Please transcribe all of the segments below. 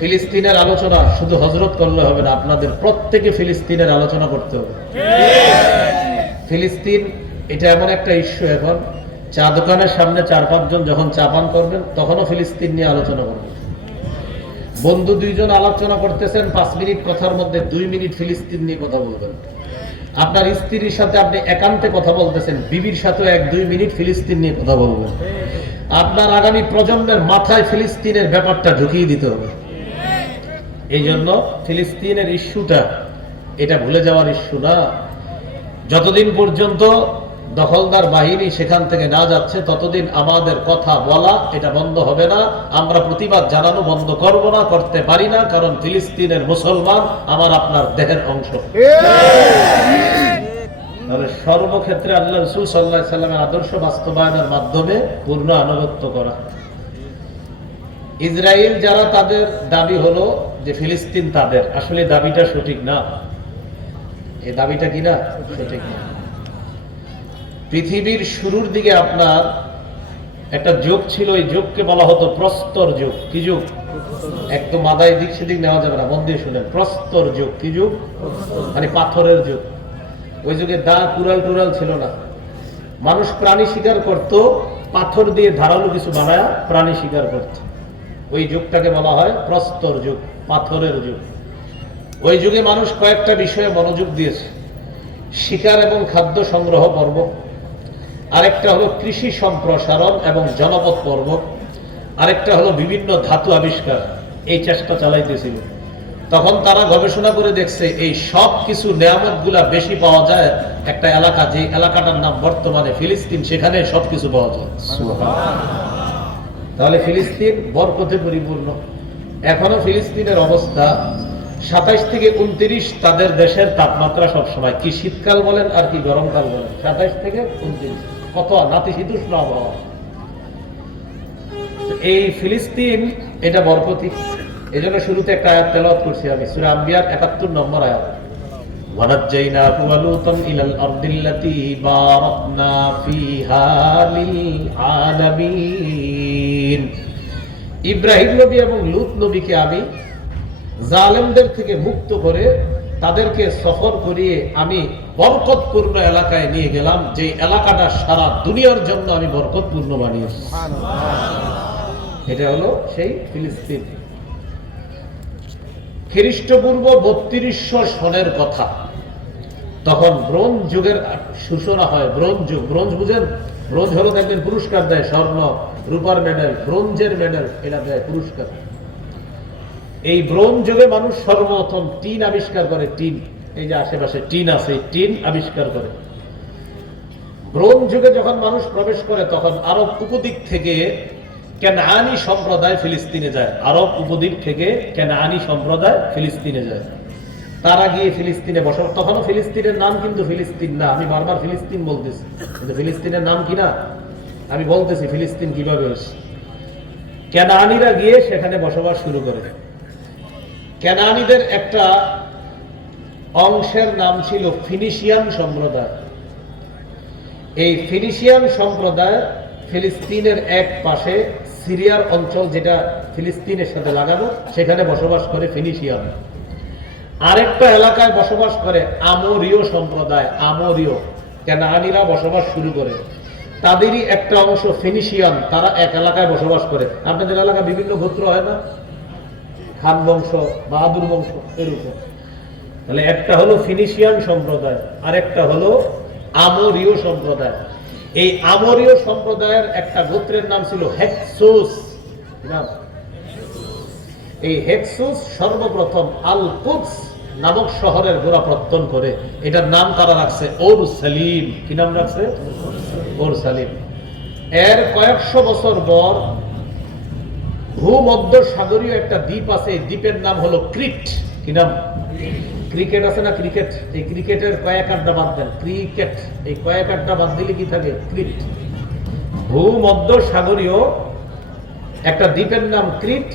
ফিলিস্তিনের আলোচনা শুধু হজরত করলে হবে না, আপনাদের প্রত্যেকে ফিলিস্তিনের আলোচনা করতে হবে। ফিলিস্তিন, এটা এমন একটা ইস্যু এখন, চা দোকানের সামনে চার পাঁচজন যখন চা পান করবেন, তখনও ফিলিস্তিন নিয়ে আলোচনা করবেন। বন্ধু দুইজন আলোচনা করতেছেন, পাঁচ মিনিট কথার মধ্যে দুই মিনিট ফিলিস্তিন নিয়ে কথা বলবেন। আপনার স্ত্রীর সাথে আপনি একান্তে কথা বলতেছেন, বিবির সাথে এক দুই মিনিট ফিলিস্তিন নিয়ে কথা বলবেন। আপনার আগামী প্রজন্মের মাথায় ফিলিস্তিনের ব্যাপারটা ঢুকিয়ে দিতে হবে। এই জন্য ফিলিস্তিনের ইস্যুটা, এটা ভুলে যাওয়ার ইস্যু না। যতদিন পর্যন্ত দখলদার বাহিনী সেখান থেকে না যাচ্ছে, ততদিন আমাদের কথা বলা, এটা বন্ধ হবে না। আমরা প্রতিবাদ জানানো বন্ধ করব না, করতে পারি না, কারণ ফিলিস্তিনের মুসলমান আমার আপনার দেহের অংশ। সর্বক্ষেত্রে আল্লাহ রসুল সাল্লাহ সাল্লামের আদর্শ বাস্তবায়নের মাধ্যমে পূর্ণ আনুগত্য করা। ইসরায়েল যারা তাদের দাবি হলো যে ফিলিস্তিন তাদের। আসলে দাবিটা সঠিক না। এই দাবিটা কি না সঠিক না। পৃথিবীর শুরুর দিকে আপনার একটা যুগ ছিল, এই যুগকে বলা হতো প্রস্তর যুগ। কি যুগ? একদম মাদায় দিক সেদিক নেওয়া যাবে না, মন দিয়ে শুনেন। প্রস্তর যুগ। কি যুগ? মানে পাথরের যুগ। ওই যুগে দা কুড়াল টুরাল ছিল না। মানুষ প্রাণী শিকার করত, পাথর দিয়ে ধারালো কিছু বানায় প্রাণী শিকার করত। ওই যুগটাকে বলা হয় প্রস্তর যুগ। পাথরের যুগ। ওই যুগে মানুষ কয়েকটা বিষয়ে মনোযোগ দিয়েছে। শিকার এবং খাদ্য সংগ্রহ পর্ব, আরেকটা হলো কৃষি সম্প্রসারণ এবং জনপদ পর্ব, আরেকটা হলো বিভিন্ন ধাতু আবিষ্কার, এই চেষ্টা চালাইতেছিল। তখন তারা গবেষণা করে দেখছে, এই সব কিছু নিয়ামতগুলা বেশি পাওয়া যায় একটা এলাকা, যে এলাকাটার নাম বর্তমানে ফিলিস্তিন, সেখানে সবকিছু পাওয়া যায়। তাহলে ফিলিস্তিন বরকতে পরিপূর্ণ। এখনো ফিলিস্তিনের অবস্থা সাতাইশ থেকে উনত্রিশ তাদের দেশের তাপমাত্রা সবসময় কি শীতকাল বলেন আর কি গরমকাল বলেন সাতাইশ থেকে উনত্রিশ কত নাতিশীতোষ্ণ আবহাওয়া এই ফিলিস্তিন এটা বরকতি এই জন্য শুরুতে একটা আয়াত তেলাওয়াত করছি আমি সূরা আম্বিয়ার 71 নম্বর আয়াত ونجيناه ولوطا إلى الأرض التي باركنا فيها للعالمين ইব্রাহিম নবী এবং লুত নবীকে আমি জালেমদের থেকে মুক্ত করে তাদেরকে সফর করিয়ে আমি বরকতপূর্ণ এলাকায় নিয়ে গেলাম যে এলাকাটা সারা দুনিয়ার জন্য আমি বরকতপূর্ণ বানিয়েছি। এটা হলো সেই ফিলিস্তিন। খ্রিস্টপূর্ব বত্রিশশো সনের কথা। তখন ব্রোঞ্জ যুগের সূচনা হয় ব্রোঞ্জ যুগ। ব্রোঞ্জ বুঝেন? ব্রোঞ্জ হলো দেখবেন পুরস্কার দেয় স্বর্ণ, রূপার মেডেল, ব্রোঞ্জের মেডেল এটা দেয় পুরস্কার। এই ব্রোঞ্জ যুগে মানুষ সর্বপ্রথম টিন আবিষ্কার করে, টিন। এই যে আশেপাশে টিন আছে টিন আবিষ্কার করে। ব্রোঞ্জ যুগে যখন মানুষ প্রবেশ করে, তখন আরব উপদ্বীপ থেকে কেনানি সম্প্রদায় ফিলিস্তিনে যায়। আরব উপদ্বীপ থেকে কেনানি সম্প্রদায় ফিলিস্তিনে যায়। তারা গিয়ে ফিলিস্তিনে বসবাস তখনও ফিলিস্তিনের নাম কিন্তু ফিলিস্তিন না। আমি বারবার ফিলিস্তিন বলতেছি। কিন্তু ফিলিস্তিনের নাম কি না? আমি বলতেছি ফিলিস্তিন কীভাবে হয়েছে? কেনানিরা গিয়ে সেখানে বসবাস শুরু করে। কেনানিদের একটা অংশের নাম ছিল ফিনিশিয়ান সম্প্রদায়। এই ফিনিশিয়ান সম্প্রদায় ফিলিস্তিনের এক পাশে সিরিয়ার অঞ্চল যেটা ফিলিস্তিনের সাথে লাগানো, সেখানে বসবাস করে ফিনিশিয়ান। আরেকটা এলাকায় বসবাস করে আমরীয় সম্প্রদায়, আমরীয় কেনানিরা বসবাস শুরু করে। তাদেরই একটা অংশ ফিনিশিয়ান, তারা এক এলাকায় বসবাস করে। আপনাদের এলাকা বিভিন্ন গোত্র, হয় না? খান বংশ, বাহাদুর বংশ, এরকম। তাহলে একটা হলো ফিনিশিয়ান সম্প্রদায় আর একটা হলো আমরীয় সম্প্রদায়। এই আমরীয় সম্প্রদায়ের একটা গোত্রের নাম ছিল হেক্সোস। নাম? এই হেক্সোস সর্বপ্রথম আল কুদস নামক শহরের গোড়া প্রত্যন করে। এটার নাম তারা রাখছে? ওর সালিম কি নাম রাখছে? ওর সালিম এর কয়েকশো বছর পর ভূমধ্য সাগরীয় একটা দ্বীপ আছে। এই দ্বীপের নাম হলো ক্রিট কি নাম? ক্রিকেট আছে না ক্রিকেট? এই ক্রিকেটের কয়েক আড্ডা বাদ দেন। ক্রিকেট। এই কয়েক আড্ডা বাদ দিলে কি থাকে? ক্রিট। ভূমধ্য সাগরীয় একটা দ্বীপের নাম ক্রিট।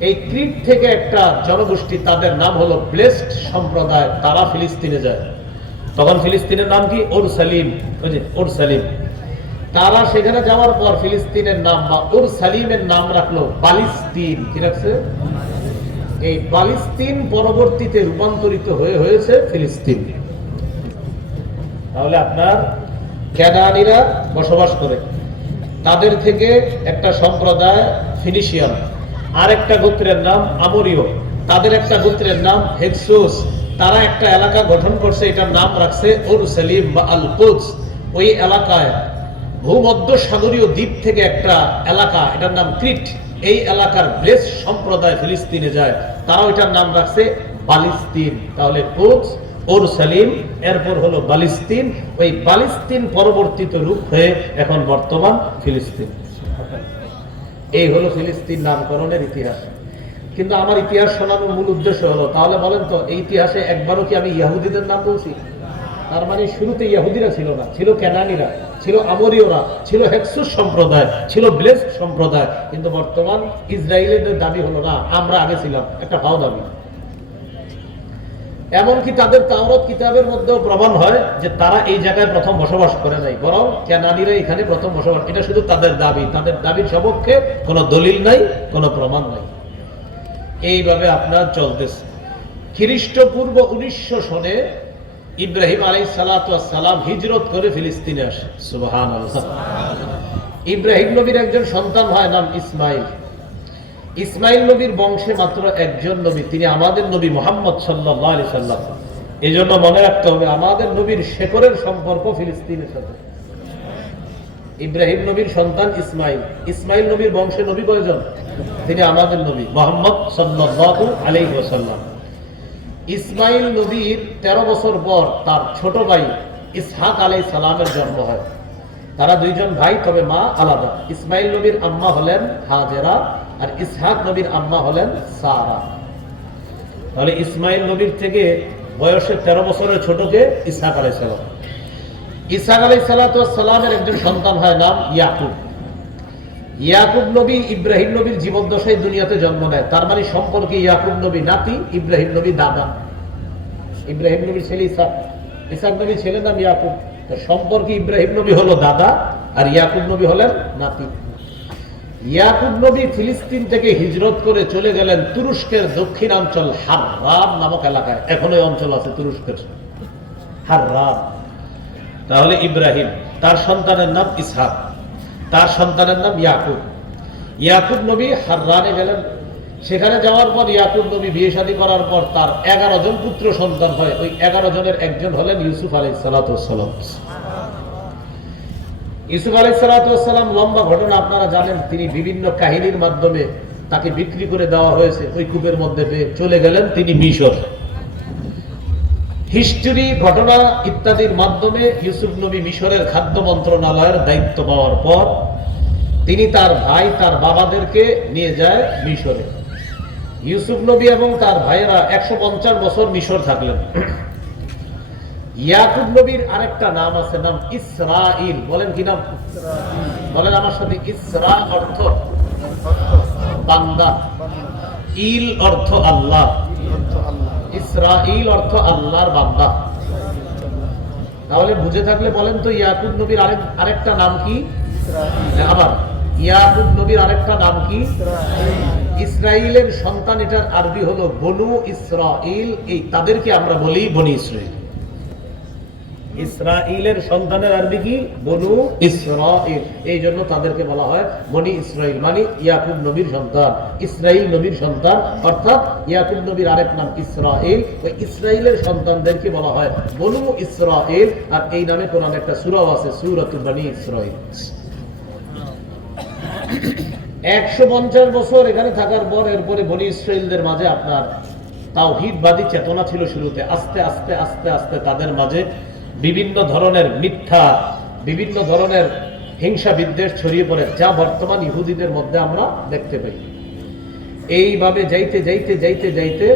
এই ক্রিট থেকে একটা জনগোষ্ঠী, তাদের নাম হলো ব্লেসড সম্প্রদায়, তারা ফিলিস্তিনে যায়। তখন ফিলিস্তিনের নাম কি? ওর সালিম। ওর সালিম। তারা সেখানে যাওয়ার পর ফিলিস্তিনের নাম বা ওর সালিমের নাম রাখল পালিস্তিন কি রাখছে? এই পালিস্তিন পরবর্তীতে রূপান্তরিত হয়ে হয়েছে ফিলিস্তিন। তাহলে আপনার ক্যানানিরা বসবাস করে। তাদের থেকে একটা সম্প্রদায় ফিনিশিয়ান। আর একটা গোত্রের নাম আমরীয় তাদের একটা গোত্রের নাম হেক্সুস তারা একটা এলাকা গঠন করছে, এটার নাম রাখছে ওরুসালিম বা আল কুদস ওই এলাকায় ভূমধ্য সাগরীয় দ্বীপ থেকে একটা এলাকা, এটার নাম ক্রিট। এই এলাকার ব্রেস সম্প্রদায় ফিলিস্তিনে যায়। তারা ওইটার নাম রাখছে বালিস্তিন। তাহলে কুদস, ওরসালিম, এরপর হলো বালিস্তিন। ওই বালিস্তিন পরবর্তীত রূপ হয়ে এখন বর্তমান ফিলিস্তিন। এই হলো ফিলিস্তিন নামকরণের ইতিহাস। কিন্তু আমার ইতিহাস শোনানোর মূল উদ্দেশ্য হলো, তাহলে বলেন তো, এই ইতিহাসে একবারও কি আমি ইয়াহুদিদের নাম বলছি? তার মানে শুরুতে ইয়াহুদিরা ছিল না, ছিল ক্যানানিরা ছিল আমরীয়রা, ছিল হেক্সুস সম্প্রদায়, ছিল ব্লেস সম্প্রদায়। কিন্তু বর্তমান ইসরায়েলের দাবি হলো, না, আমরা আগে ছিলাম, একটা ভাও দাবি। এমনকি তাদের তাওরত কিতাবের মধ্যেও প্রমাণ হয় যে তারা এই জায়গায় প্রথম বসবাস করে নাই। বরং ক্যানানিরা এখানে প্রথম বসবাস এটা শুধু তাদের দাবি। তাদের দাবির সপক্ষে কোনো দলিল নাই, কোনো প্রমাণ নাই। এইভাবে আপনার চলতেছে। খ্রিস্টপূর্ব উনিশশো সনে ইব্রাহিম আলী সালাম হিজরত করে ফিলিস্তিনে আসে। সুবহান ইব্রাহিম নবীর একজন সন্তান হয়, নাম ইসমাইল। ইসমাইল নবীর বংশে মাত্র একজন নবী, তিনি আমাদের নবী মোহাম্মদ সাল্লাহ আলি সাল্লাম। এই জন্য মনে রাখতে হবে, আমাদের নবীর শেকরের সম্পর্ক ফিলিস্তিনের সাথে। ইব্রাহিম নবীর সন্তান ইসমাইল। ইসমাইল নবীর বংশে নবী কয়জন? তিনি আমাদের নবী মোহাম্মদ সাল্লাহ আলাইহি ওয়াসাল্লাম। ইসমাইল নবীর তেরো বছর পর তার ছোট ভাই ইসহাক আলাই সালামের জন্ম হয়। তারা দুইজন ভাই, তবে মা আলাদা। ইসমাইল নবীর আম্মা হলেন হাজেরা আর ইসহাক নবীর আম্মা হলেন সারা। তাহলে ইসমাইল নবীর থেকে বয়সে তেরো বছরের ছোটকে ইসহাক আলাই সালাম। ইসহাক আলাই সালামের একজন সন্তান হয় নাম ইয়াকুব। ইয়াকুব নবী ইব্রাহিম নবীর জীবদ্দশায় দুনিয়াতে জন্ম নেয়। তার মানে সম্পর্কে ইয়াকুব নবী নাতি ইব্রাহিম নবী দাদা। ইব্রাহিম নবীর ছেলে ইসাক ইসাক নবীর ছেলে নাম ইয়াকুব। সম্পর্কে ইব্রাহিম নবী হলো দাদা আর ইয়াকুব নবী হলেন নাতি। ইয়াকুব নবী ফিলিস্তিন থেকে হিজরত করে চলে গেলেন তুরস্কের দক্ষিণাঞ্চল নামক এলাকায়। এখন ওই অঞ্চল আছে তুরস্কের। তাহলে ইব্রাহিম, তার সন্তানের নাম ইসহাক, তার সন্তানের নাম ইয়াকুব। ইয়াকুব নবী হাররানে গেলেন। সেখানে যাওয়ার পর ইয়াকুব নবী বিয়ে শাদী করার পর তার এগারো জন পুত্র সন্তান হয়। ওই এগারো জনের একজন হলেন ইউসুফ আলাই সালাতাম ইউসুফ আলাই সালাতাম লম্বা ঘটনা আপনারা জানেন, তিনি বিভিন্ন কাহিনীর মাধ্যমে তাকে বিক্রি করে দেওয়া হয়েছে। ওই কূপের মধ্যে চলে গেলেন, তিনি মিশর। হিস্টোরি, ঘটনা ইত্যাদির মাধ্যমে ইউসুফ নবী মিশরের খাদ্য মন্ত্রণালয়ের দায়িত্ব পাওয়ার পর তিনি তার ভাই, তার বাবাদেরকে নিয়ে যায় মিশরে। ইউসুফ নবী এবং তার ভাইয়েরা একশো পঞ্চাশ বছর মিশর থাকলেন। ইয়াকুব নবীর আরেকটা নাম আছে নাম ইসরাইল বলেন কি নাম? বলেন আমার সাথে ইসরা অর্থ বান্দা। ইল অর্থ আল্লাহ। ইসরাইল অর্থ আল্লাহর বান্দা। তাহলে বুঝে থাকলে বলেন তো ইয়াকুব নবীর আরেক আরেকটা নাম কি? আবার। ইয়াকুব নবীর আরেকটা নাম কি? ইসরাইলের সন্তান এটার আরবি হলো বনু ইসরাইল এই তাদেরকে আমরা বলি বনি ইসরাইল ইসরাইলের সন্তানের আরবি কি? বনু ইসরাইল এই জন্য তাদেরকে বলা হয় বনি ইসরাইল মানে ইয়াকুব নবীর সন্তান। ইসরাইল নবীর সন্তান, অর্থাৎ ইয়াকুব নবীর আরেক নাম ইসরাইল ওই ইসরাইলের সন্তানদেরকে বলা হয় বনু ইসরাইল আর এই নামে কোরআন একটা সূরাও আছে বনি ইসরাইল একশো পঞ্চাশ বছর এখানে থাকার পর এরপরে বনি ইসরায়েলদের মাঝে আপনার তাওহিদবাদী চেতনা ছিল শুরুতে। আস্তে আস্তে আস্তে আস্তে তাদের মাঝে বিভিন্ন ধরনের মিথ্যা, বিভিন্ন ধরনের হিংসা বিদ্বেষ ছড়িয়ে পড়ে, যা বর্তমান ইহুদিদের মধ্যে আমরা দেখতে পাই। এইভাবে যাইতে যাইতে যাইতে যাইতে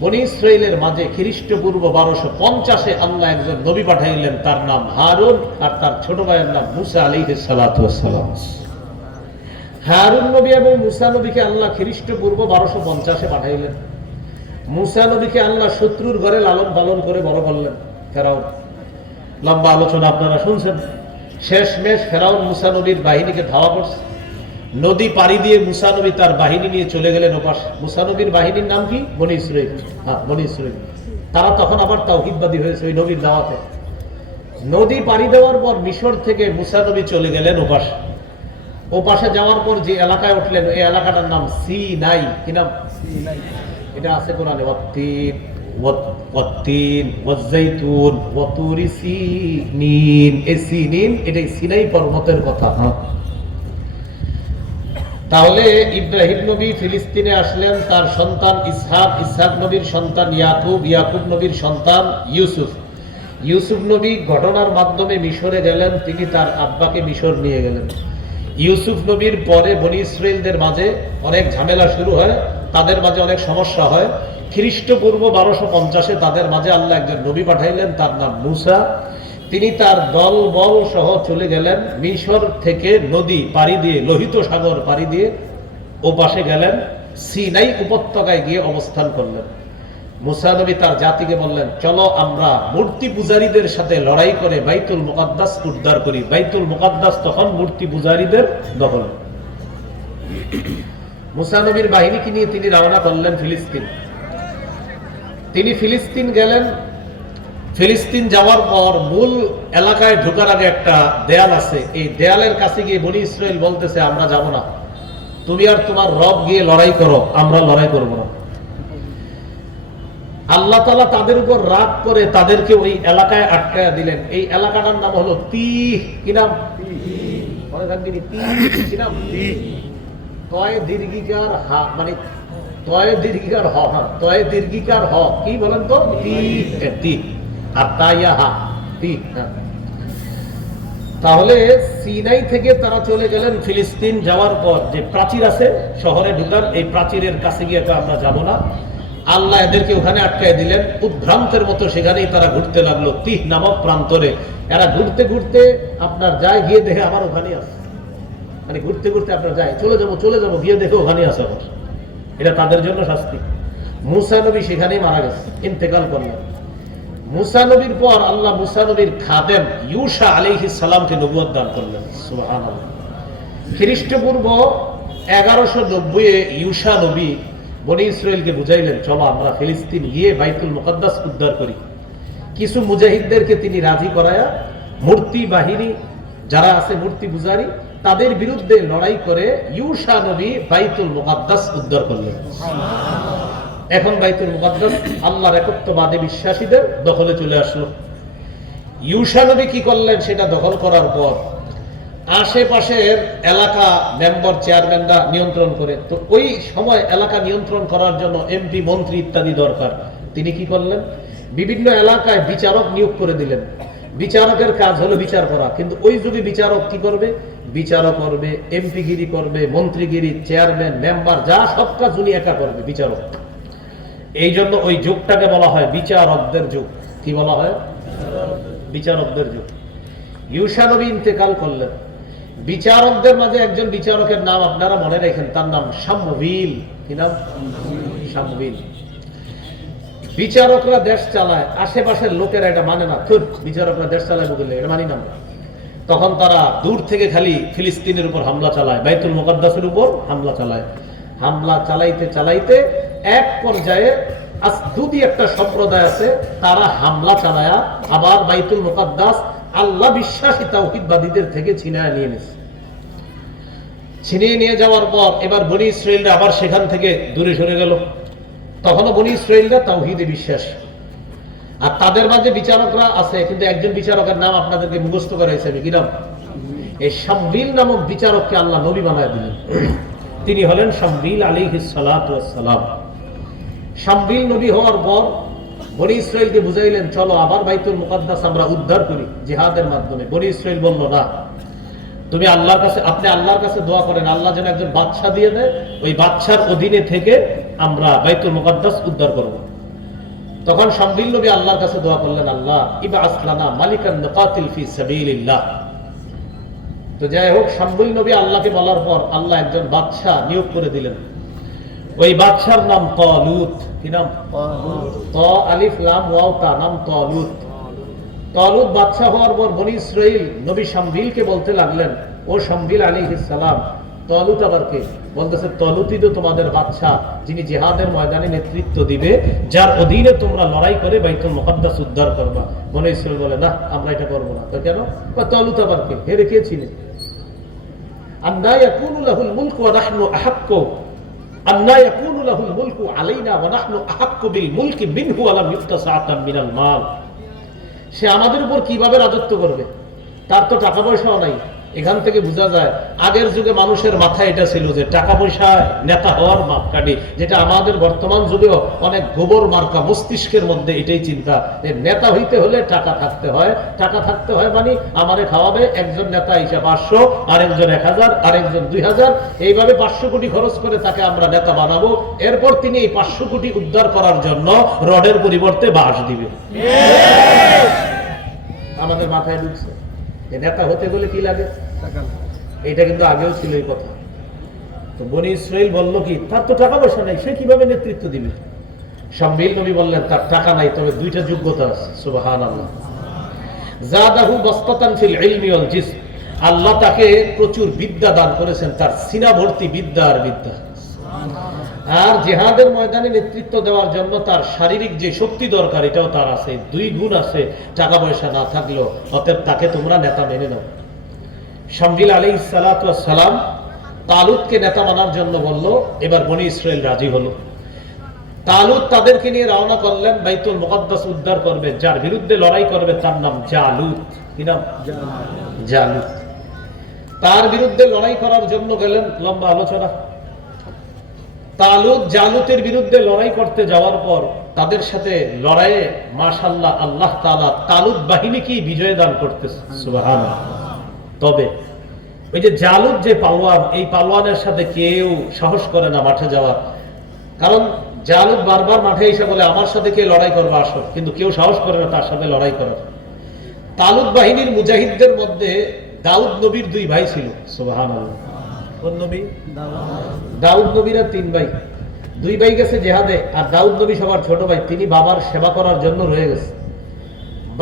বনি ইসরায়েলের মাঝে খ্রিস্টপূর্ব বারোশো পঞ্চাশে আল্লাহ একজন নবী পাঠাইলেন, তার নাম হারুন আর তার ছোট ভাইয়ের নাম মুসা আলী সালাম। হারুন নবী এবং মুসা নবীকে আল্লাহ খ্রিস্টপূর্ব বারোশো পঞ্চাশে পাঠাইলেন। মুসা নবীকে আল্লাহ শত্রুর ঘরে লালন পালন করে বড় করলেন। ফেরাও লম্বা আলোচনা আপনারা শুনছেন। শেষ মেশ ফেরাউন মুসা নবীর বাহিনীকে ধাওয়া করছে। নদী পাড়ি দিয়ে মুসানবী তার বাহিনী নিয়ে চলে গেলেন ওপাশ। মুসানবীর বাহিনীর নাম কি? বনি হ্যাঁ বনি তারা তখন আবার তাওহিদবাদী হয়েছে ওই নবীর দাওয়াতে। নদী পাড়ি দেওয়ার পর মিশর থেকে মুসা মুসানবী চলে গেলেন ওপাশ। ও পাশে যাওয়ার পর যে এলাকায় উঠলেন এই এলাকাটার নাম সি নাই কি নাম? এটা আছে কোরআনে সিনিন এই সিনিন, এটাই সিনাই পর্বতের কথা হ্যাঁ। তাহলে ইব্রাহিম নবী ফিলিস্তিনে আসলেন, তার সন্তান ইসহাক ইসহাক নবীর সন্তান ইয়াকুব ইয়াকুব নবীর সন্তান ইউসুফ। ইউসুফ নবী ঘটনার মাধ্যমে মিশরে গেলেন, তিনি তার আব্বাকে মিশর নিয়ে গেলেন। ইউসুফ নবীর পরে বনি ইসরায়েলদের মাঝে অনেক ঝামেলা শুরু হয়, তাদের মাঝে অনেক সমস্যা হয়। খ্রিস্টপূর্ব বারোশো পঞ্চাশে তাদের মাঝে আল্লাহ একজন নবী পাঠাইলেন, তার নাম মুসা। তিনি তার দল বল সহ চলে গেলেন, মিশর থেকে নদী পাড়ি দিয়ে, লোহিত সাগর পাড়ি দিয়ে ও পাশে গেলেন, সিনাই উপত্যকায় গিয়ে অবস্থান করলেন। মুসা নবী তার জাতিকে বললেন, চলো আমরা মূর্তি পূজারীদের সাথে লড়াই করে বাইতুল মুকাদ্দাস উদ্ধার করি। বাইতুল মুকাদ্দাস তখন মূর্তি পূজারীদের দখলে। মুসা নবীর বাহিনীকে নিয়ে তিনি রওনা করলেন ফিলিস্তিন। তিনি ফিলিস্তিন গেলেন। ফিলিস্তিন যাওয়ার পর মূল এলাকায় ঢোকার আগে একটা দেয়াল আছে। এই দেয়ালের কাছে গিয়ে বনি ইসরায়েল বলতেছে আমরা যাব না। তুমি আর তোমার রব গিয়ে লড়াই করো। আমরা লড়াই করব না। আল্লাহ তালা তাদের উপর রাগ করে তাদেরকে ওই এলাকায় আটকায়া দিলেন। এই এলাকাটার নাম হলো তি কি নাম? মনে থাকবি তি কি নাম? তয় দীর্ঘিকার হা মানে দীর্ঘিকার হ হ্যাঁ দীর্ঘিকার হ কি বলেন তো? হ্যাঁ। তাহলে সিনাই থেকে তারা চলে গেলেন ফিলিস্তিন যাওয়ার পর। যে প্রাচীর আছে, শহরে ঢুকার, এই প্রাচীরের কাছে গিয়ে তো আমরা যাব না। আল্লাহ এদেরকে ওখানে আটকায় দিলেন। উদ্ভ্রান্তের মতো সেখানেই তারা ঘুরতে লাগল, তিহ নামক প্রান্তরে। এরা ঘুরতে ঘুরতে আপনার যায়, গিয়ে দেখে আবার ওখানে আছে। মানে ঘুরতে ঘুরতে আপনার যায়, চলে যাব চলে যাব, গিয়ে দেখে ওখানে আছে আবার। এটা তাদের জন্য শাস্তি। মুসা নবী সেখানেই মারা গেছে, ইন্তেকাল করলেন। মুসা নবীর পর আল্লাহ মুসা নবীর খাদেম ইউসা আলাইহিস সালামকে নবুয়ত দান করলেন, সুবহানাল্লাহ। খ্রিস্টপূর্ব এগারোশো নব্বই ইউসা নবী বনি ইসরায়েলকে বুঝাইলেন, চলো আমরা ফিলিস্তিন গিয়ে বাইতুল মুকদ্দাস উদ্ধার করি। কিছু মুজাহিদদেরকে তিনি রাজি করায়া, মূর্তি বাহিনী, যারা আছে মূর্তি পূজারী তাদের বিরুদ্ধে লড়াই করে ইউসা নবী বাইতুল মুকদ্দাস উদ্ধার করলেন। এখন বাইতুল মুকদ্দাস আল্লাহর একত্ববাদে বিশ্বাসীদের দখলে চলে আসলো। ইউসা নবী কি করলেন সেটা দখল করার পর আশেপাশের এলাকা মেম্বার, চেয়ারম্যানরা নিয়ন্ত্রণ করে। তো ওই সময় এলাকা নিয়ন্ত্রণ করার জন্য এমপি মন্ত্রী ইত্যাদি দরকার। তিনি কি করলেন? বিভিন্ন এলাকায় বিচারক নিয়োগ করে দিলেন। বিচারকের কাজ হলো বিচার করা। কিন্তু ওই যুগে বিচারক কি করবে? বিচারক করবে, এমপিগিরি করবে, মন্ত্রীগিরি, চেয়ারম্যান, মেম্বার, যা সব কাজ উনি একা করবে, বিচারক। এই জন্য ওই যুগটাকে বলা হয় বিচারকদের যুগ। কি বলা হয়? বিচারকদের যুগ। ইউসা নবী ইন্তেকাল করলেন। বিচারকদের মাঝে একজন বিচারকের নাম আপনারা মনে রেখেন, তার নাম শামবিল কি নাম? শামবিল বিচারকরা দেশ চালায়, আশেপাশের লোকেরা এটা মানে না। থুর, বিচারকরা দেশ চালায় বলে, এটা মানি না আমরা। তখন তারা দূর থেকে খালি ফিলিস্তিনের উপর হামলা চালায়, বাইতুল মুকাদ্দাসের উপর হামলা চালায়। হামলা চালাইতে চালাইতে এক পর্যায়ে দুটি একটা সম্প্রদায় আছে, তারা হামলা চালায়া আবার বাইতুল মুকাদ্দাস আল্লাহ বিশ্বাসী তাওহিদবাদীদের থেকে ছিনায় নিয়ে নিছে। ছিনিয়ে নিয়ে যাওয়ার পর এবার বনি ইসরায়েলরা আবার সেখান থেকে দূরে সরে গেল। তখনও বনি ইসরায়েলরা তাওহিদে বিশ্বাস। আর তাদের মাঝে বিচারকরা আছে, কিন্তু একজন বিচারকের নাম আপনাদেরকে মুখস্থ করাইছে আমি, কি নাম? এই শাম্বিল নামক বিচারককে আল্লাহ নবী বানায় দিলেন। তিনি হলেন শাম্বিল আলী সালাম শাম্বিল নবী হওয়ার পর ইসরায়েলকে বুঝাইলেন, চলো আবার বাইতুল মুকাদ্দাস আমরা উদ্ধার করি জিহাদের মাধ্যমে। বনি ইসরায়েল বলল, না, তুমি আল্লাহর কাছে, আপনি আল্লাহর কাছে দোয়া করেন, আল্লাহ যেন একজন বাদশা দিয়ে দেয়, ওই বাদশার অধীনে থেকে আমরা বাইতুল মুকাদ্দাস উদ্ধার করব। তখন শাম্বিল নবী আল্লাহর কাছে দোয়া করলেন আল্লাহ ইবা আসলানা মালিকান নুকাতিল ফি সাবিলিল্লাহ। তো যাই হোক শাম্বিল নবী আল্লাহকে বলার পর আল্লাহ একজন বাদশা নিয়োগ করে দিলেন। ওই বাদশার নাম তলুত। কি নাম? ত আলিফ লাম ওয়াও তা নাম তলুত। তলুত বাদশাহ হওয়ার পর বনি ইসরাইল নবী শাম্বিলকে বলতে লাগলেন ও শাম্বিল আলী সালাম তলুত আবার কে? বলতেছে তলুতই তো তোমাদের বাচ্চা যিনি জেহাদের ময়দানে নেতৃত্ব দিবে যার অধীনে তোমরা লড়াই করে বাইতুল মুকদ্দাস উদ্ধার করবা। মনে ইসরায়েল বলে না আমরা এটা করব না। তো কেন? কয়, তলুত আবার কে? হেরে কে ছিলেন সে আমাদের উপর কীভাবে রাজত্ব করবে? তার তো টাকা পয়সাও নাই। এখান থেকে বোঝা যায় আগের যুগে মানুষের মাথায় এটা ছিল যে টাকা পয়সা নেতা হওয়ার মাপকাঠি যেটা আমাদের বর্তমান যুগেও অনেক গোবর মার্কা মস্তিষ্কের মধ্যে এটাই চিন্তা যে নেতা হইতে হলে টাকা থাকতে হয়। টাকা থাকতে হয় মানে আমারে খাওয়াবে একজন নেতা হিসাব পাঁচশো আরেকজন এক হাজার আরেকজন দুই হাজার। এইভাবে পাঁচশো কোটি খরচ করে তাকে আমরা নেতা বানাবো। এরপর তিনি এই পাঁচশো কোটি উদ্ধার করার জন্য রডের পরিবর্তে বাঁশ দিবে। আমাদের মাথায় ঢুকছে। যে নেতা হতে গেলে কি লাগে? এটা কিন্তু আগেও ছিল এই কথা। তো বনি ইসরাইল বলল কি তার তো টাকা পয়সা নাই সে কীভাবে নেতৃত্ব দিবে? সম্মিল নবী বললেন তার টাকা নাই তবে দুইটা যোগ্যতা আছে সুবাহান আল্লাহ জাদাহু বাস্তাতান ফিল ইলমি ওয়াল জিসম। আল্লাহ তাকে প্রচুর বিদ্যা দান করেছেন তার সিনা ভর্তি বিদ্যা আর বিদ্যা। আর জেহাদের ময়দানে নেতৃত্ব দেওয়ার জন্য তার শারীরিক যে শক্তি দরকার, এটাও তার আছে। দুই গুণ আছে, টাকা পয়সা না থাকলেও। অতএব তাকে তোমরা নেতা মেনে নাও। শামবিল আলী সালাম তালুদকে নেতা মানার জন্য বলল, এবার বনি ইসরায়েল রাজি হলো। তালুদ তাদেরকে নিয়ে রওনা করলেন, বাইতুল মুকদ্দাস উদ্ধার করবে। যার বিরুদ্ধে লড়াই করবে তার নাম জালুত। কি নাম? জালুত। তার বিরুদ্ধে লড়াই করার জন্য গেলেন, লম্বা আলোচনা। তালুত জালুতের বিরুদ্ধে লড়াই করতে যাওয়ার পর তাদের সাথে লড়াইয়ে মাশাল্লাহ আল্লাহ তাআলা তালুত বাহিনীকে বিজয় দান সুবহানাল্লাহ। তবে ওই যে জালুত যে পালোয়ান, এই পালোয়ানের সাথে কেউ সাহস করে না মাঠে যাওয়ার। কারণ জালুত বারবার মাঠে এসে বলে, আমার সাথে কে লড়াই করবে, আসো। কিন্তু কেউ সাহস করে না তার সাথে লড়াই করার। তালুত বাহিনীর মুজাহিদদের মধ্যে দাউদ নবীর দুই ভাই ছিল। সুবহানাল্লাহ। দাউদ নবীরা তিন ভাই। দুই ভাই গেছে জেহাদে, আর দাউদ নবী সবার ছোট ভাই। তিনি বাবার সেবা করার জন্য রয়ে গেছে।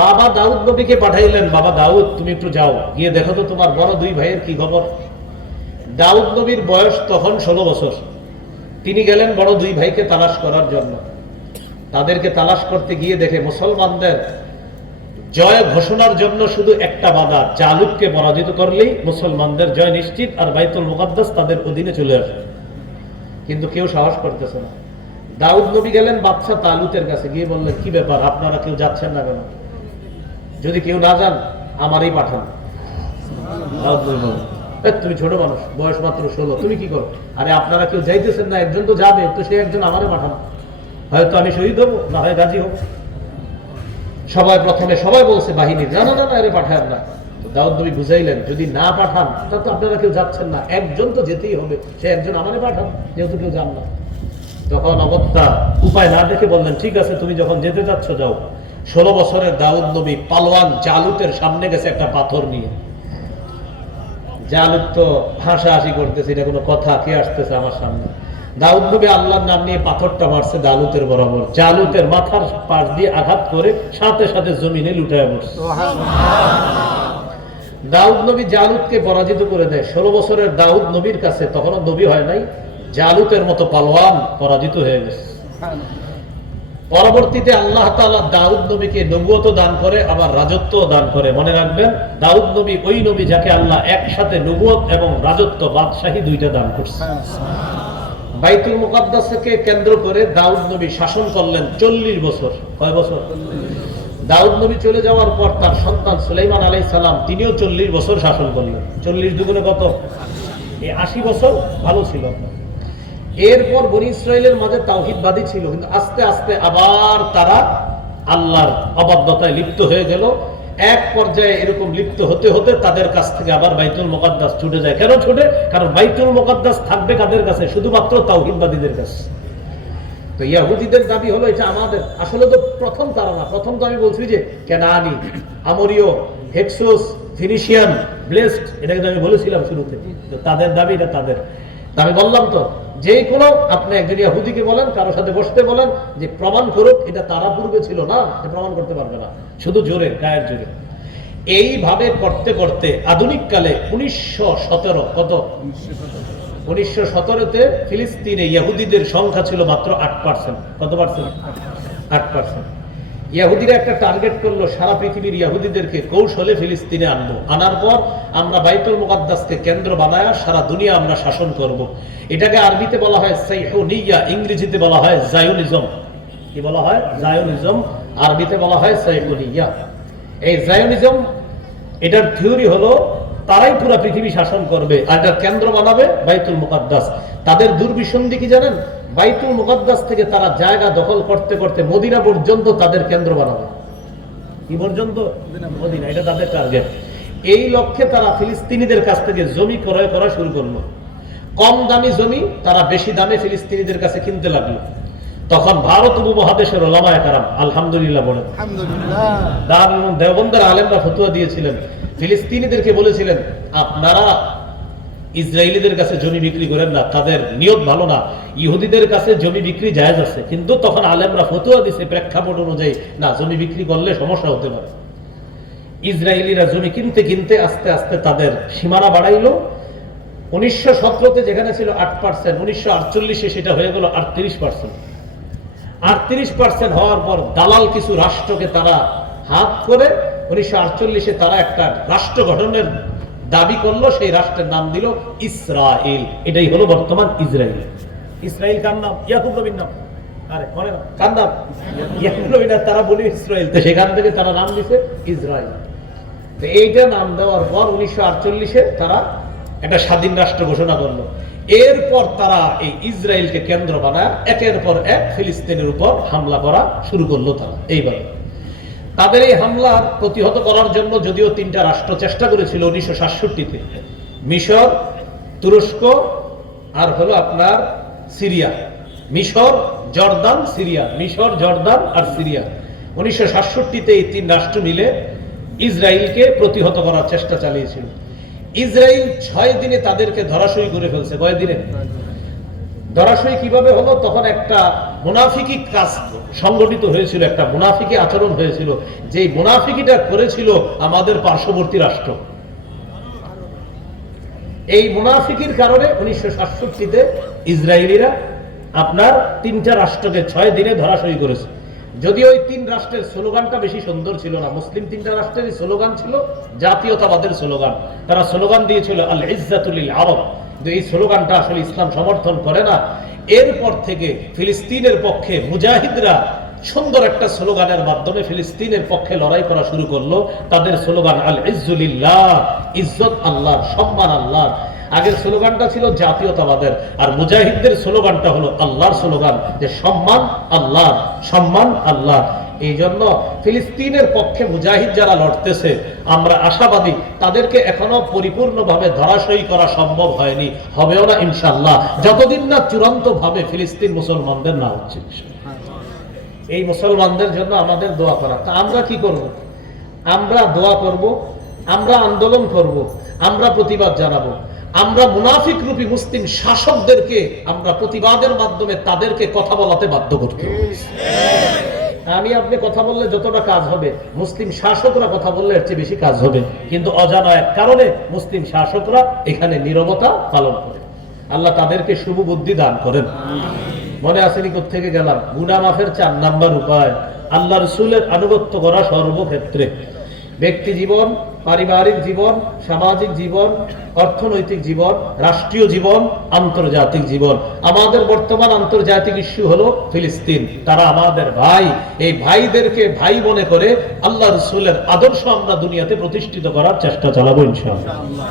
বাবা দাউদ নবীকে পাঠাইলেন, বাবা দাউদ, তুমি একটু যাও। গিয়ে দেখো তো তোমার বড় দুই ভাইয়ের কি খবর। দাউদ নবীর বয়স তখন ষোলো বছর। তিনি গেলেন বড় দুই ভাইকে তালাশ করার জন্য। তাদেরকে তালাশ করতে গিয়ে দেখে মুসলমানদের জয় ঘোষণার জন্য শুধু একটা বাধা জালুককে পরাজিত করলেই মুসলমানদের জয় নিশ্চিত আর বাইতুল মুকাদ্দাস তাদের অধীনে চলে আসবে। কিন্তু কেউ সাহস করতেছে না। দাউদ নবী গেলেন বাদশা তালুতের কাছে গিয়ে বললেন কি ব্যাপার আপনারা কেউ যাচ্ছেন না কেন? যদি কেউ না যান আমারই পাঠান। দাউদ নবী বললেন, "এ, তুমি ছোট মানুষ বয়স মাত্র ষোলো তুমি কি করো? আরে আপনারা কেউ যাইতেছেন না একজন তো যাবে তো সে একজন আমারে পাঠান। হয়তো আমি শহীদ হব না হয় গাজী হব। সবাই প্রথমে সবাই বলছে বাহিনী না না না এরে পাঠান না। দাউদ নবী বুঝাইলেন, যদি না পাঠান, তা তো আপনারা কেউ যাচ্ছেন না। একজন তো যেতেই হবে। সে একজন আমারে পাঠান, যেহেতু কেউ যান না। তখন অগত্যা উপায় না দেখে বললেন, ঠিক আছে, তুমি যখন যেতে চাচ্ছ, যাও। ষোলো বছরের দাউদ নবী পালোয়ান জালুতের সামনে গেছে একটা পাথর নিয়ে। জালুত তো হাসাহাসি করতেছে, এটা কোনো কথা, কে আসতেছে আমার সামনে? দাউদ নবী আল্লাহর নাম নিয়ে পাথরটা মারছে জালুতের বরাবর। জালুতের মাথার পাশ দিয়ে আঘাত করে সাথে সাথে জমিনে লুটায় পড়ছে। দাউদ নবী জালুতকে পরাজিত করে দেয়। ষোলো বছরের দাউদ নবীর কাছে তখনও নবী হয় নাই জালুতের মতো পালোয়ান পরাজিত হয়ে গেছে। পরবর্তীতে আল্লাহ তাআলা দাউদ নবীকে নবুয়ত দান করে আবার রাজত্ব দান করে। মনে রাখবেন দাউদ নবী ওই নবী যাকে আল্লাহ একসাথে নবুয়ত এবং রাজত্ব বাদশাহী দুইটা দান করছে। বাইতুল মুকাদ্দাসকে কেন্দ্র করে দাউদ নবী শাসন করলেন চল্লিশ বছর। কয় বছর? দাউদ নবী চলে যাওয়ার পর তার সন্তান সুলাইমান আলাই সালাম, তিনিও চল্লিশ বছর শাসন করলেন। চল্লিশ দুগুণে কত? এই আশি বছর ভালো ছিল। এরপর বনি ইসরায়েলের মাঝে তাওহিদবাদী ছিল, কিন্তু আস্তে আস্তে আবার তারা আল্লাহর অবাধ্যতায় লিপ্ত হয়ে গেল। এক পর্যায়ে এরকম লিপ্ত হতে হতে তাদের কাছ থেকে আবার বাইতুল মোকাদ্দাস ছুটে যায়। কেন ছুটে? কারণ বাইতুল মোকাদ্দাস থাকবে কাদের কাছে? শুধুমাত্র তাওহিদবাদীদের কাছে। তো ইয়াহুদিদের দাবি হলো এটা আমাদের। আসলে তো প্রথম তারা না প্রথম তো আমি বলছি যে Canaanite Amorite Hyksos Phoenician blessed এটা কিন্তু আমি বলেছিলাম শুরুতে। তো তাদের দাবি এটা তাদের। আমি বললাম তো যে কোনো, আপনি একজন ইয়াহুদিকে বলেন, কারও সাথে বসতে বলেন, যে প্রমাণ করুক, এটা তারা পূর্বে ছিল না, সে প্রমাণ করতে পারবে না। শুধু জোরে, গায়ের জোরে। এইভাবে করতে করতে, আধুনিক কালে উনিশশো সতেরো, কত? উনিশশো সতেরোতে ফিলিস্তিনে ইয়াহুদিদের সংখ্যা ছিল মাত্র আট পার্সেন্ট কত পার্সেন্ট আট পার্সেন্ট ইয়াহুদিরা একটা টার্গেট করল, সারা পৃথিবীর ইয়াহুদিদেরকে কৌশলে ফিলিস্তিনে আনব। আনার পর আমরা বাইতুল মুকাদ্দাসকে কেন্দ্র বানায়া সারা দুনিয়া আমরা শাসন করব। এটাকে আরবিতে বলা হয় সাইহুনিয়া, ইংরেজিতে বলা হয় জায়োনিজম। কি বলা হয়? জায়োনিজম। আরবিতে বলা হয় সাইহুনিয়া। এই জায়োনিজম, এটার থিওরি হলো তারাই পুরো পৃথিবী শাসন করবে আর এটার কেন্দ্র বানাবে বাইতুল মুকাদ্দাস। তাদের দুর্বিসন্ধি কি জানেন? বাইতুল মুকাদ্দাস থেকে তারা জায়গা দখল করতে করতে মদিনা পর্যন্ত তাদের কেন্দ্র বানাবে কি পর্যন্ত? মদিনা এটা তাদের টার্গেট এই লক্ষ্যে তারা ফিলিস্তিনিদের কাছ থেকে জমি ক্রয় করা শুরু করল। কম দামি জমি তারা বেশি দামে ফিলিস্তিনিদের কাছে কিনতে লাগল। তখন ভারত উপমহাদেশের ওলামায় কারাম আলহামদুলিল্লাহ বলেন। আলহামদুলিল্লাহ। দারুল দেওবন্দের আলেমরা ফতুয়া দিয়েছিলেন। ফিলিস্তিনিদেরকে বলেছিলেন আপনারা ইসরায়েলিদের কাছে জমি বিক্রি করেন না, তাদের নিয়ত ভালো না। ইহুদিদের কাছে জমি বিক্রি জায়েজ আছে, কিন্তু তখন আলেমরা ফতুয়া দিছে প্রেক্ষাপট অনুযায়ী, না, জমি বিক্রি করলে সমস্যা হতে পারে। ইসরায়েলিরা জমি কিনতে কিনতে আস্তে আস্তে তাদের সীমানা বাড়াইলো। উনিশশো সতেরোতে যেখানে ছিল আট পার্সেন্ট উনিশশো আটচল্লিশে সেটা হয়ে গেল আটত্রিশ পার্সেন্ট আটত্রিশ পার্সেন্ট হওয়ার পর দালাল কিছু রাষ্ট্রকে তারা হাত করে, উনিশশো আটচল্লিশে তারা একটা রাষ্ট্র গঠনের দাবি করল সেই রাষ্ট্রের নাম দিল ইসরায়েল এটাই হলো বর্তমান ইসরায়েল ইসরায়েল কার নাম? ইয়াকুব নবীর নাম। আরে মনে না। কার নাম? ইয়াকুব নবীর তারা বলি ইসরায়েল তো সেখান থেকে তারা নাম দিছে ইসরায়েল তো এইটা নাম দেওয়ার পর উনিশশো আটচল্লিশে তারা একটা স্বাধীন রাষ্ট্র ঘোষণা করল। এরপর তারা এই ইসরায়েলকে কেন্দ্র বানায় একের পর এক ফিলিস্তিনের উপর হামলা করা শুরু করল তারা। এইভাবে তাদের এই হামলা প্রতিহত করার জন্য যদিও তিনটা রাষ্ট্র চেষ্টা করেছিল উনিশশো সাতষট্টিতে। মিশর, তুরস্ক আর হলো আপনার সিরিয়া। মিশর, জর্দান, সিরিয়া। মিশর, জর্দান আর সিরিয়া। উনিশশো সাতষট্টিতে এই তিন রাষ্ট্র মিলে ইসরায়েলকে প্রতিহত করার চেষ্টা চালিয়েছিল। ইসরায়েল ছয় দিনে তাদেরকে ধরাশয়ী করে ফেলছে। কয় দিনে ধরাশয়ী কীভাবে হলো? তখন একটা মুনাফিকি কাজ সংগঠিত হয়েছিল, একটা মুনাফিকি আচরণ হয়েছিল। যে মুনাফিকিটা করেছিল আমাদের পার্শ্ববর্তী রাষ্ট্র। এই মুনাফিকির কারণে উনিশশো সাতষট্টিতে ইসরায়েলিরা আপনার তিনটা রাষ্ট্রকে ছয় দিনে ধরাশয়ী করেছে। যদিও ওই তিন রাষ্ট্রের স্লোগানটা বেশি সুন্দর ছিল না। মুসলিম তিনটা রাষ্ট্রের স্লোগান ছিল, জাতীয়তাবাদের স্লোগান। তারা স্লোগান দিয়েছিল আল ইজ্জাতুল আরব কিন্তু এই স্লোগানটা আসলে ইসলাম সমর্থন করে না। এরপর থেকে ফিলিস্তিনের পক্ষে মুজাহিদরা সুন্দর একটা স্লোগানের মাধ্যমে ফিলিস্তিনের পক্ষে লড়াই করা শুরু করল। তাদের স্লোগান আল ইজুলিল্লাহ ইজ্জত আল্লাহ, সম্মান আল্লাহ। আগের স্লোগানটা ছিল জাতীয়তাবাদের। আর মুজাহিদদের স্লোগানটা হলো আল্লাহর স্লোগান, যে সম্মান আল্লাহ সম্মান আল্লাহ। এই জন্য ফিলিস্তিনের পক্ষে মুজাহিদ যারা লড়তেছে, আমরা আশাবাদী, তাদেরকে এখনও পরিপূর্ণভাবে ধরাশয়ী করা সম্ভব হয়নি, হবেও না ইনশাল্লাহ যতদিন না চূড়ান্ত ভাবে ফিলিস্তিন মুসলমানদের না হচ্ছে এই মুসলমানদের জন্য আমাদের দোয়া করা। তা আমরা কি করব? আমরা দোয়া করব, আমরা আন্দোলন করব, আমরা প্রতিবাদ জানাব। আমরা মুনাফিক রূপী মুসলিম শাসকদেরকে আমরা প্রতিবাদের মাধ্যমে তাদেরকে কথা বলাতে বাধ্য করতে হবে। আমি আপনি কথা বললে যতটা কাজ হবে, মুসলিম শাসকরা কথা বললে এর চেয়ে বেশি কাজ হবে। কিন্তু অজানা এক কারণে মুসলিম শাসকরা এখানে নিরবতা পালন করে। আল্লাহ তাদেরকে শুভ বুদ্ধি দান করেন। মনে আসেনি থেকে গেলাম? গুনা মাফের চার নাম্বার উপায়। আল্লাহ রসুলের আনুগত্য করা সর্বক্ষেত্রে। ব্যক্তি জীবন পারিবারিক জীবন, সামাজিক জীবন, অর্থনৈতিক জীবন, রাষ্ট্রীয় জীবন, আন্তর্জাতিক জীবন। আমাদের বর্তমান আন্তর্জাতিক ইস্যু হলো ফিলিস্তিন। তারা আমাদের ভাই। এই ভাইদেরকে ভাই মনে করে আল্লাহ রসুলের আদর্শ আমরা দুনিয়াতে প্রতিষ্ঠিত করার চেষ্টা চালাবো ইনশাআল্লাহ।